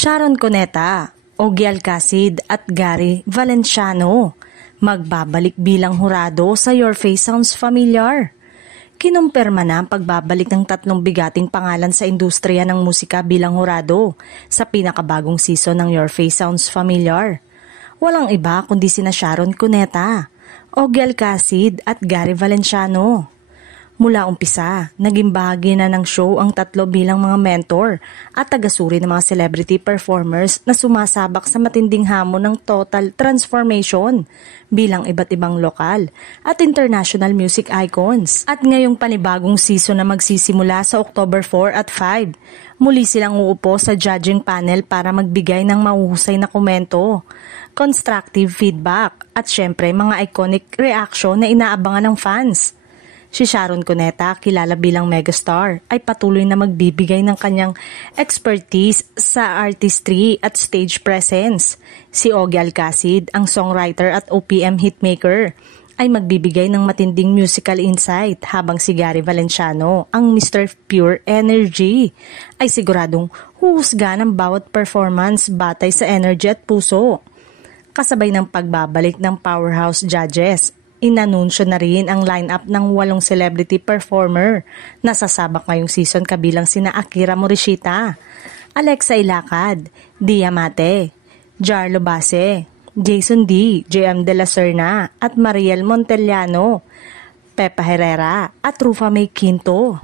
Sharon Cuneta, Ogie Alcacid at Gary Valenciano magbabalik bilang hurado sa Your Face Sounds Familiar. Kinumpirma na ang pagbabalik ng tatlong bigating pangalan sa industriya ng musika bilang hurado sa pinakabagong season ng Your Face Sounds Familiar. Walang iba kundi sina Sharon Cuneta, Ogie Alcacid at Gary Valenciano. Mula umpisa, naging bahagi na ng show ang tatlo bilang mga mentor at tagasuri ng mga celebrity performers na sumasabak sa matinding hamon ng total transformation bilang iba't ibang lokal at international music icons. At ngayong panibagong season na magsisimula sa October 4 at 5, muli silang uupo sa judging panel para magbigay ng mahuhusay na komento, constructive feedback at syempre mga iconic reaction na inaabangan ng fans. Si Sharon Cuneta, kilala bilang megastar, ay patuloy na magbibigay ng kanyang expertise sa artistry at stage presence. Si Ogie Alcacid, ang songwriter at OPM hitmaker, ay magbibigay ng matinding musical insight, habang si Gary Valenciano, ang Mr. Pure Energy, ay siguradong huhusga ng bawat performance batay sa energy at puso. Kasabay ng pagbabalik ng powerhouse judges, inanunsyo na rin ang lineup ng 8 celebrity performer na sasabak ngayong season kabilang sina Akira Morishita, Alexa Ilacad, Dia Mate, Jarlo Base, Jason D, JM De La Serna at Mariel Montellano, Pepa Herrera at Rufa May Quinto.